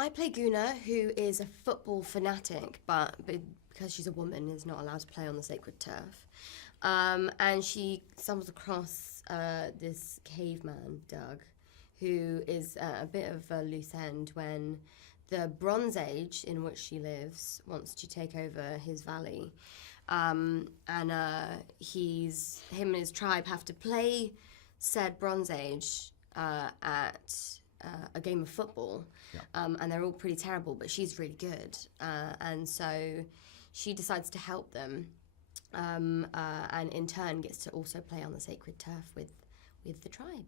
I play Goona, who is a football fanatic, but because she's a woman, is not allowed to play on the sacred turf. And she stumbles across this caveman, Doug, who is a bit of a loose end when the Bronze Age in which she lives wants to take over his valley. And him and his tribe have to play said Bronze Age at a game of football. Yeah. And they're all pretty terrible, but she's really good. And so she decides to help them. And in turn gets to also play on the sacred turf with the tribe.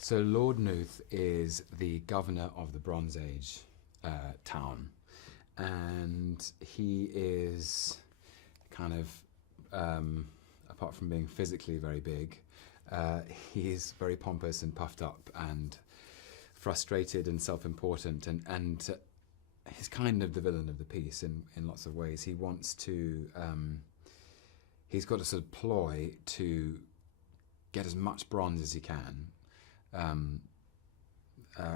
So Lord Nooth is the governor of the Bronze Age town, and he is kind of, apart from being physically very big, he is very pompous and puffed up and frustrated and self-important, and he's kind of the villain of the piece in lots of ways. He wants to, he's got a sort of ploy to get as much bronze as he can,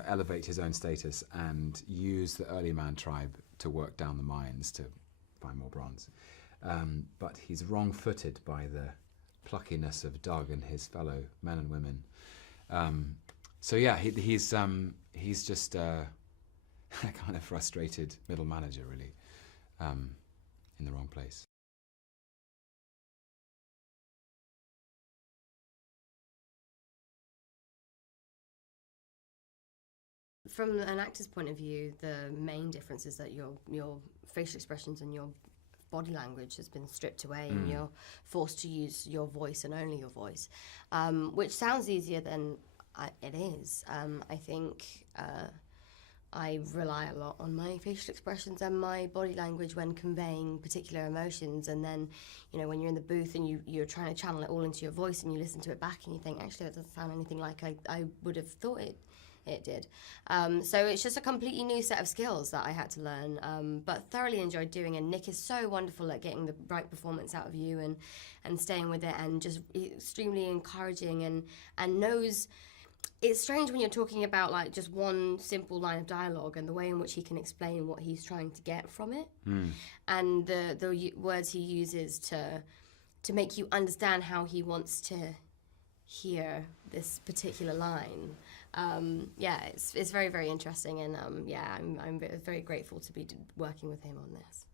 elevate his own status and use the early man tribe to work down the mines to find more bronze. But he's wrong-footed by the pluckiness of Doug and his fellow men and women. So yeah, he's just a kind of frustrated middle manager, really, in the wrong place. From an actor's point of view, the main difference is that your facial expressions and your body language has been stripped away, and you're forced to use your voice and only your voice, which sounds easier than it is. I think I rely a lot on my facial expressions and my body language when conveying particular emotions, and then, you know, when you're in the booth and you're trying to channel it all into your voice and you listen to it back and you think, actually, that doesn't sound anything like I would have thought it did. So it's just a completely new set of skills that I had to learn, but thoroughly enjoyed doing. And Nick is so wonderful at getting the right performance out of you and staying with it, and just extremely encouraging and knows. It's strange when you're talking about like just one simple line of dialogue and the way in which he can explain what he's trying to get from it, and the words he uses to make you understand how he wants to hear this particular line. It's very, very interesting, and I'm very grateful to be working with him on this.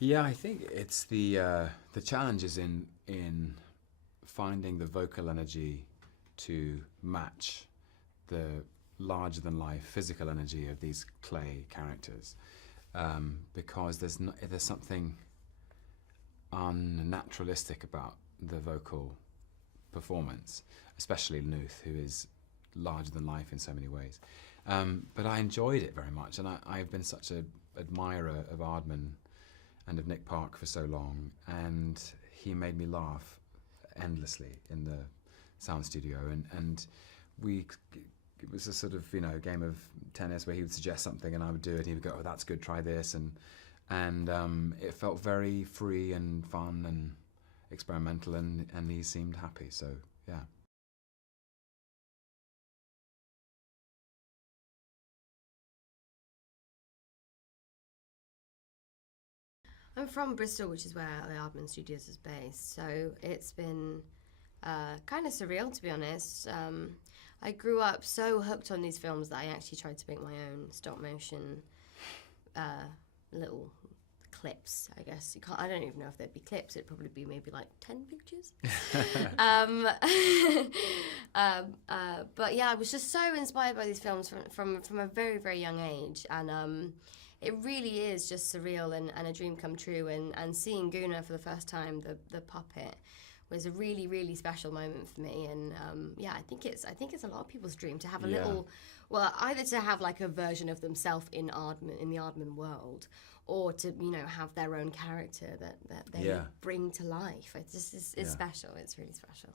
Yeah, I think it's the challenges in finding the vocal energy to match the larger-than-life physical energy of these clay characters, because there's something unnaturalistic about the vocal performance, especially Nooth, who is larger than life in so many ways. But I enjoyed it very much, and I've been such an admirer of Aardman and of Nick Park for so long, and he made me laugh endlessly in the sound studio, and it was a sort of, you know, game of tennis where he would suggest something and I would do it, and he would go, oh, that's good, try this, and it felt very free and fun and experimental, and he seemed happy, so yeah. I'm from Bristol, which is where the Aardman Studios is based, so it's been kind of surreal, to be honest. I grew up so hooked on these films that I actually tried to make my own stop motion little clips, I guess. I don't even know if there'd be clips. It'd probably be maybe like 10 pictures. But yeah, I was just so inspired by these films from a very, very young age, and it really is just surreal and a dream come true. And seeing Goona for the first time, the puppet, was a really, really special moment for me. And I think it's a lot of people's dream to have a little, well, either to have like a version of themselves in the Aardman world, or to, you know, have their own character that they bring to life. It's special. It's really special.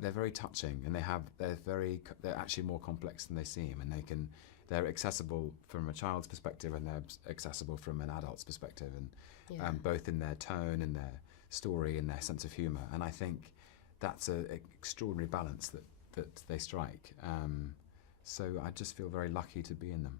they're very touching, and they're actually more complex than they seem, and they're accessible from a child's perspective, and they're accessible from an adult's perspective, and both in their tone and their story and their sense of humour. And I think that's an extraordinary balance that they strike. So I just feel very lucky to be in them.